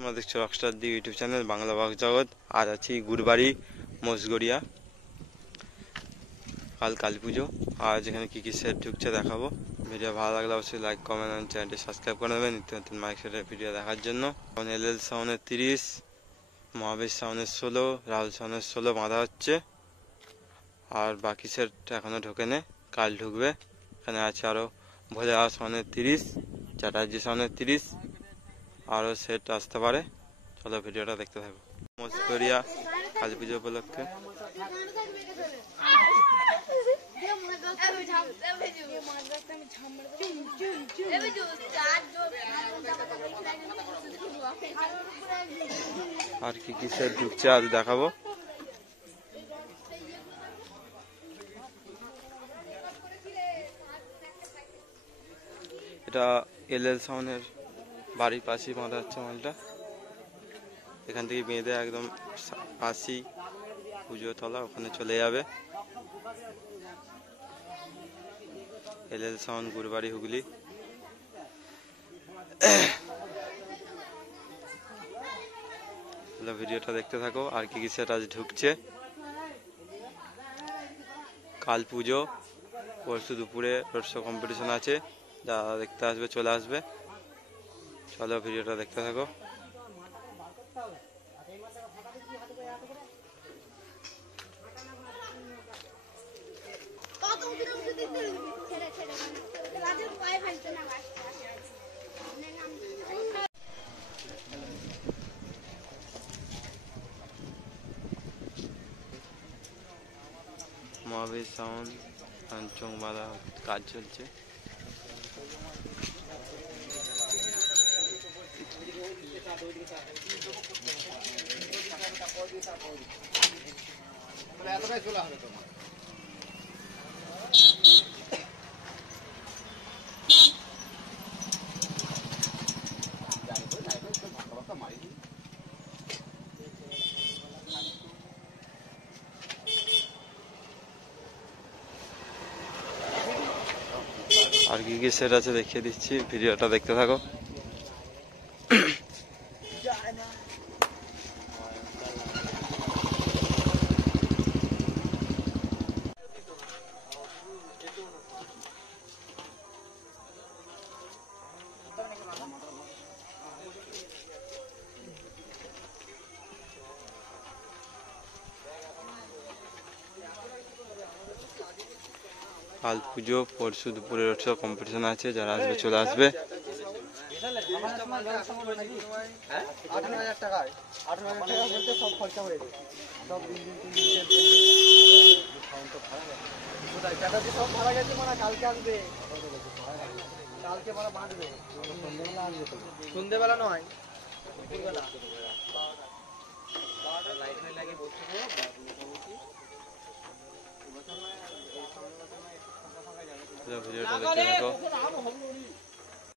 তোমরা দেখছো রকস্টার দি YouTube channel Bangla bug জগৎ। আজ আছি গুরবাড়ি মোষগড়িয়া, কাল কালী পুজো। আজ এখানে কী কী সেট ঢুকছে দেখাবো। ভিডিও ভালো লাগলে অবশ্যই লাইক কমেন্ট আর চ্যানেলটি সাবস্ক্রাইব করে নেবেন নিত্য নতুন মাইক সেটের ভিডিও দেখার জন্য। এলএল সাউন্ডের 30, মহাবীর সাউন্ডের 16, রাহুল সাউন্ডের 16 বাঁধা হচ্ছে। আর বাকি সেট এখনও ঢোকেনি, কাল ঢুকবে। এখানে আছে আরও ভোলে সাউন্ডের 30, চ্যাটার্জি সাউন্ডের 30, আরও সেট আসতে পারে। চলো ভিডিওটা দেখতে থাকো। মোষগড়িয়া কালী পুজো উপলক্ষে আর কি কি সেট ঢুকছে আজ দেখাবো। এটা এলএল সাউন্ডের বাড়ির পাশেই বাঁধা হচ্ছে মালটা। এখান থেকে বেঁধে একদম পাশেই পুজো তলা, ওখানে চলে যাবে। এলএল সাউন্ড গুরবাড়ি হুগলি। ভিডিওটা দেখতে থাকো। আর কি কি সেট আজ ঢুকছে। কাল পুজো, পরশু দুপুরে রোড শো কম্পিটিশন আছে, যারা দেখতে আসবে চলে আসবে। চলো ভিডিওটা দেখতে থাকো। মহাবীর সাউন্ড কাঞ্চং বাঁধা কাজ চলছে। আর কি কি সেট আছে দেখিয়ে দিচ্ছি, ভিডিওটা দেখতে থাকো। কাল পুজো, পরশু দুপুরে রোড শো কম্পিটিশন আছে, যারা আসবে চলে আসবে। সন্ধ্যেবেলা নয়, ভিডিওটা দেখতে থাকো।